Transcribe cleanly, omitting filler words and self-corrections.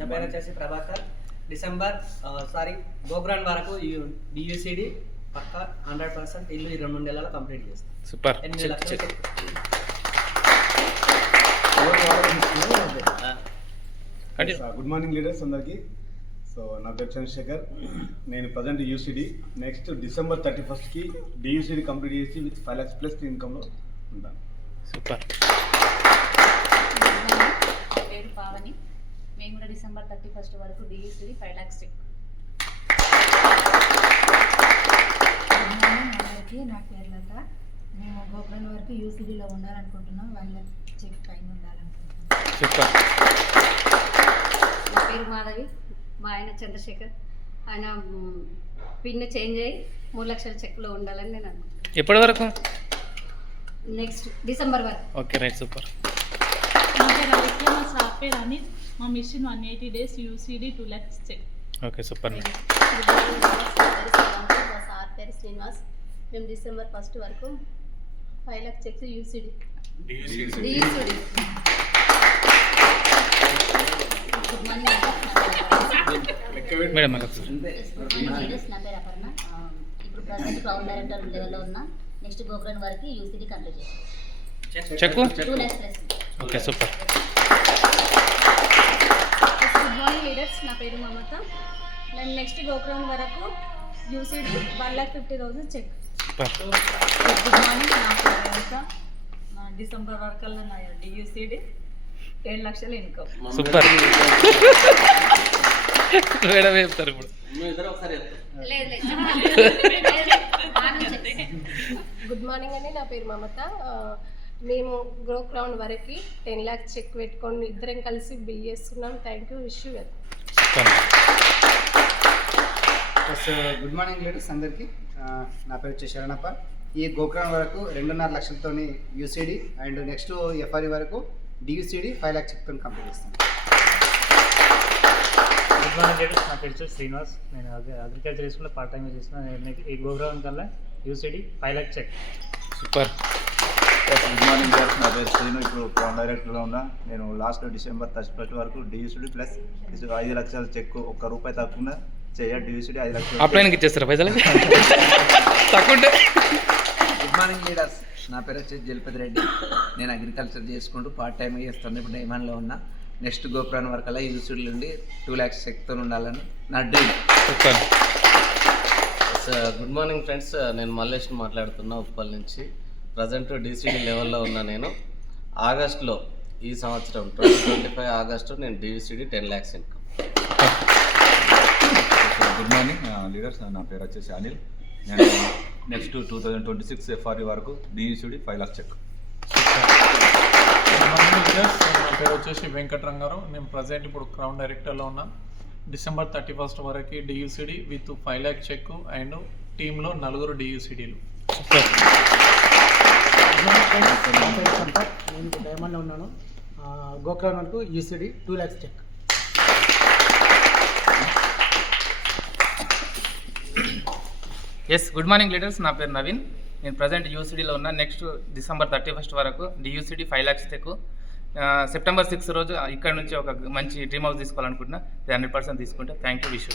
నా పేరు వచ్చేసి ప్రభాకర్. గోగ్రాన్ వరకు డియూసిడి పక్కా 100% ఇల్లు 2 నెలల్లో కంప్లీట్ చేస్తాం. సూపర్. 8 లక్షలు. గుడ్ మార్నింగ్ లీడర్స్ అందరికీ. సో నా పేరు చంద్రశేఖర్. నేను present UCD next December 31st DUCD complete చేసి విత్ 5 lakhs ప్లస్ ఇన్కమ్లో ఉంటాను. సూపర్. నా పేరు పావని. మేము కూడా డిసెంబర్ 31st వరకు డియూసిడి 5 lakhs చెక్. అందరికీ నా పేరు లత. మేము గోపురం వరకు యూసిడీలో ఉండాలనుకుంటున్నాం. 1 lakh చెక్ పైన ఉండాలనుకుంటున్నాం. సూపర్. నా పేరు మాధవి. మా ఆయన చంద్రశేఖర్. ఆయన పిన్ చేంజ్ అయ్యి 3 లక్షల చెక్లో ఉండాలని నేను అనుకుంటున్నాను. ఎప్పటి వరకు? నెక్స్ట్ డిసెంబర్ వరకు. Okay right. సూపర్. నా పేరు అలిఖ్య. మా సార్ పేరు అనిల్. మా mission 180 days UCD 2 lakhs check. Okay super. మా సార్ పేరు శ్రీనివాస్. మేము డిసెంబర్ 1st వరకు 5 lakhs checks UCD. Good morning. Madam నా పేరు అపర్ణ. ఇప్పుడు ప్రజెంట్ క్రౌన్ డైరెక్టర్ లెవెల్లో ఉన్నా. నెక్స్ట్ గోపురం వరకు యూసీడీ కంప్లీట్ చేస్తాం. Check 2 lakhs plus. Okay super. Good morning leaders. నా పేరు మమత. నేను నెక్స్ట్ గోపురం వరకు UCD 1,50,000 check. Super. Good morning. నా పేరు లలిత. డిసెంబర్ వరకల్లా నా డియూసిడి 7 లక్షల ఇన్కమ్. సూపర్. మేడం చెప్తారు ఇప్పుడు. గుడ్ మార్నింగ్ అండి. నా పేరు మమత. మేము గోక్రౌండ్ వరకు 10 lakhs చెక్ పెట్టుకొని ఇద్దరం కలిసి బిల్ చేస్తున్నాం. Thank you. Wish you well. Good morning leaders అందరికీ. నా పేరు వచ్చి శరణప్ప. ఈ గోకురం వరకు 2.5 లక్షలతో యూసీడీ అండ్ నెక్స్ట్ ఎఫ్ఆర్ఈ వరకు డియూసీడీ 5 lakhs చెక్తో కంప్లీట్ చేస్తాను. Good morning leaders. నా పేరు వచ్చి శ్రీనివాస్. నేను అగ్రికల్చర్ చేసుకుంటే పార్ట్ టైం చేసిన ఈ గోకురం కల్లా UCD 5 lakhs check. Super. Good morning leaders. నా పేరు శ్రీను. ఇప్పుడు క్రౌన్ డైరెక్టర్లో ఉన్నా. నేను లాస్ట్ డిసెంబర్ 31st వరకు డియూసీడీ ప్లస్ 5 లక్షల చెక్ ₹1 తక్కువ చేయ డియూసీడీ 5 లక్షలు అప్లైన్కి ఇచ్చేస్తారా పైసలు తక్కువ? Good morning leaders. నా పేరు వచ్చేసి జలపతి రెడ్డి. నేను అగ్రికల్చర్ చేసుకుంటూ పార్ట్ టైం చేస్తాను. ఇప్పుడు డైమండ్లో ఉన్నా. నెక్స్ట్ గోపురాన్ వరకల్లా యూసీడీ నుండి 2 lakhs చెక్తో ఉండాలని నా డ్రీమ్. Good morning friends. నేను మల్లేష్ని మాట్లాడుతున్నా ఉప్పల్ నుంచి. ప్రజెంట్ డిసిడి లెవెల్లో ఉన్నా. నేను ఆగస్టులో ఈ సంవత్సరం 2025 ఆగస్టు నేను DCD 10 lakhs income. Good morning leaders. నా పేరు వచ్చేసి అనిల్. నేను నెక్స్ట్ 2026 ఎఫ్ఆర్ఈ వరకు DUCD 5 lakhs check. Good morning leaders. నా పేరు వచ్చేసి వెంకటరంగారావు. నేను ప్రజెంట్ ఇప్పుడు క్రౌన్ డైరెక్టర్లో ఉన్నా. డిసెంబర్ 31st వరకు DUCD with 5 lakhs check and టీంలో 4 డియూసీడీలు. నేను డైమండ్లో ఉన్నాను. గోకురం వరకు UCD 2 lakhs check. Yes good morning leaders. నా పేరు నవీన్. నేను ప్రజెంట్ యూసీడీలో ఉన్నా. నెక్స్ట్ డిసెంబర్ 31st వరకు డియూసీడీ 5 lakhs చెక్. సెప్టెంబర్ 6 రోజు ఇక్కడ నుంచి ఒక మంచి డ్రీమ్ హౌస్ తీసుకోవాలనుకుంటున్నా. 100% తీసుకుంటే థ్యాంక్ యూ. Wish you.